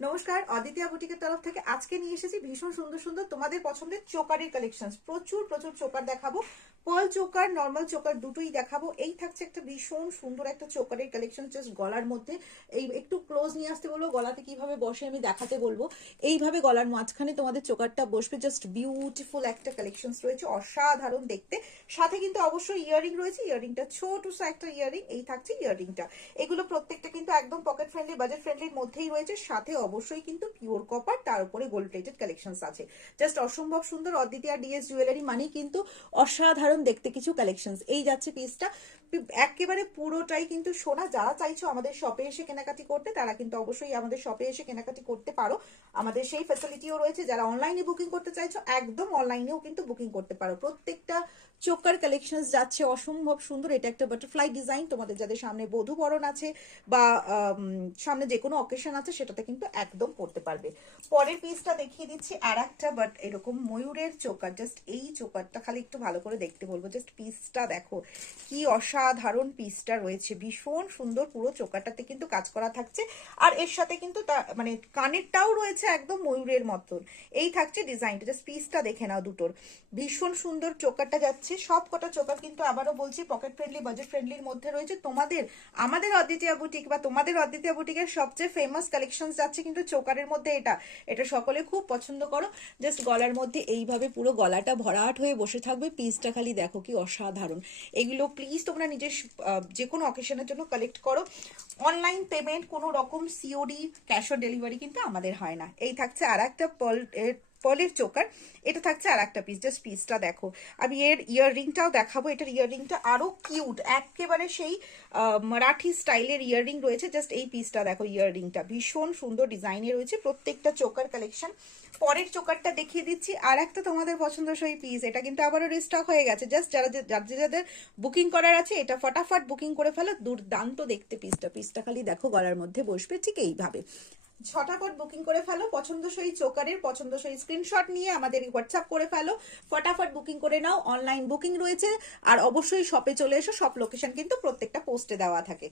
নমস্কার, অদিতিয়া বুটিকের তরফ থেকে আজকে নিয়ে এসেছি ভীষণ সুন্দর সুন্দর তোমাদের পছন্দের চোকারের কালেকশন। প্রচুর প্রচুর চোকার দেখাবো, পার্ল চোকার, নর্মাল চোকার দুটোই দেখাবো। এই থাকছে একটা ভীষণ সুন্দর একটা চোকারের কালেকশন, জাস্ট গলার মধ্যে এই একটু ক্লোজ নিয়ে আসতে বলবো, গলাতে কিভাবে বসে আমি দেখাতে বলবো। এইভাবে গলার মাঝখানে তোমাদের চোকারটা বসবে, জাস্ট বিউটিফুল একটা কালেকশন রয়েছে, অসাধারণ দেখতে। সাথে কিন্তু অবশ্যই ইয়ারিং রয়েছে, ইয়ারিংটা ছোট একটা ইয়ারিং, এই থাকছে ইয়ারিংটা। এগুলো প্রত্যেকটা কিন্তু একদম পকেট ফ্রেন্ডলি, বাজেট ফ্রেন্ডলির মধ্যেই রয়েছে। সাথে অবশ্যই কিন্তু পিওর কপার, তার উপরে গোল্ড প্লেটেড কালেকশন আছে। জাস্ট অসম্ভব সুন্দর। অদ্বিতীয়া ডিএস জুয়েলারি মানেই কিন্তু অসাধারণ দেখতে কিছু কালেকশন। এই যাচ্ছে পিসটা, একেবারে পুরোটাই কিন্তু সোনা। যারা চাইছো আমাদের শপে এসে কেনাকাটি করতে, তারা কিন্তু অবশ্যই আমাদের শপে এসে কেনাকাটি করতে পারো। আমাদের সেই ফ্যাসিলিটিও রয়েছে। যারা অনলাইনে বুকিং করতে চাইছো, একদম অনলাইনেও কিন্তু বুকিং করতে পারো। প্রত্যেকটা চোকার কালেকশন যাচ্ছে অসম্ভব সুন্দর। এটা একটা বাটারফ্লাই ডিজাইন, তোমাদের যাদের সামনে বধূ বরণ আছে বা সামনে যে কোনো অকেশন আছে, সেটাতে কিন্তু একদম পড়তে পারবে। পরের পিসটা দেখিয়ে দিচ্ছি আর একটা, বাট এরকম ময়ূরের চোকার। জাস্ট এই চোকারটা খালি একটু ভালো করে দেখতে বলবো, জাস্ট পিসটা দেখো কি অসাধারণ পিসটা রয়েছে, ভীষণ সুন্দর। পুরো চোকারটাতে কিন্তু কাজ করা থাকছে, আর এর সাথে কিন্তু মানে কানেরটাও রয়েছে একদম ময়ূরের মতন। এই থাকছে ডিজাইনটা, জাস্ট পিসটা দেখে নাও দুটোর। ভীষণ সুন্দর চোকারটা যাচ্ছে। সব কটা চোকার কিন্তু আবারও বলছি পকেট ফ্রেন্ডলি, বাজেট ফ্রেন্ডলির মধ্যে রয়েছে। আমাদের অদ্বিতীয়া বুটিক বা তোমাদের অদ্বিতীয়া বুটিকের সবচেয়ে ফেমাস কালেকশন যাচ্ছে কিন্তু চোকারের মধ্যে। এটা এটা সকলে খুব পছন্দ করো। জাস্ট গলার মধ্যে এইভাবে পুরো গলাটা ভরাট হয়ে বসে থাকবে। পিসটা খালি দেখো কি অসাধারণ। এগুলো প্লিজ তোমরা নিজের যে কোনো অকেশনের জন্য কালেক্ট করো। অনলাইন পেমেন্ট, কোনো রকম সিওডি, ক্যাশ অন ডেলিভারি কিন্তু আমাদের হয় না। এই থাকছে আর একটা পলের চোকার। এটা থাকছে আর একটা পিস, জাস্ট পিসটা দেখো। আমি এর ইয়াররিংটাও দেখাবো। এটার ইয়াররিংটা আরো কিউট, একেবারে সেই মারাঠি স্টাইলের ইয়াররিং রয়েছে। জাস্ট এই পিসটা দেখো, ইয়াররিংটা ভীষণ সুন্দর ডিজাইনে রয়েছে প্রত্যেকটা চোকার কালেকশন। পরের চোকারটা দেখিয়ে দিচ্ছি, আর একটা তোমাদের পছন্দসই পিস। এটা কিন্তু আবারও রিস্টক হয়ে গেছে। জাস্ট যাদের বুকিং করার আছে, এটা ফটাফট বুকিং করে ফেলো। দুর্দান্ত দেখতে পিসটা। পিসটা খালি দেখো গলার মধ্যে বসবে ঠিক এইভাবে। ঝটাপট বুকিং করে ফেলো। পছন্দসই চোকারের পছন্দসই স্ক্রিনশট নিয়ে আমাদের হোয়াটসঅ্যাপ করে ফেলো। ফটাফট বুকিং করে নাও। অনলাইন বুকিং রয়েছে, আর অবশ্যই শপে চলে এসো। সব লোকেশন কিন্তু প্রত্যেকটা পোস্টে দেওয়া থাকে।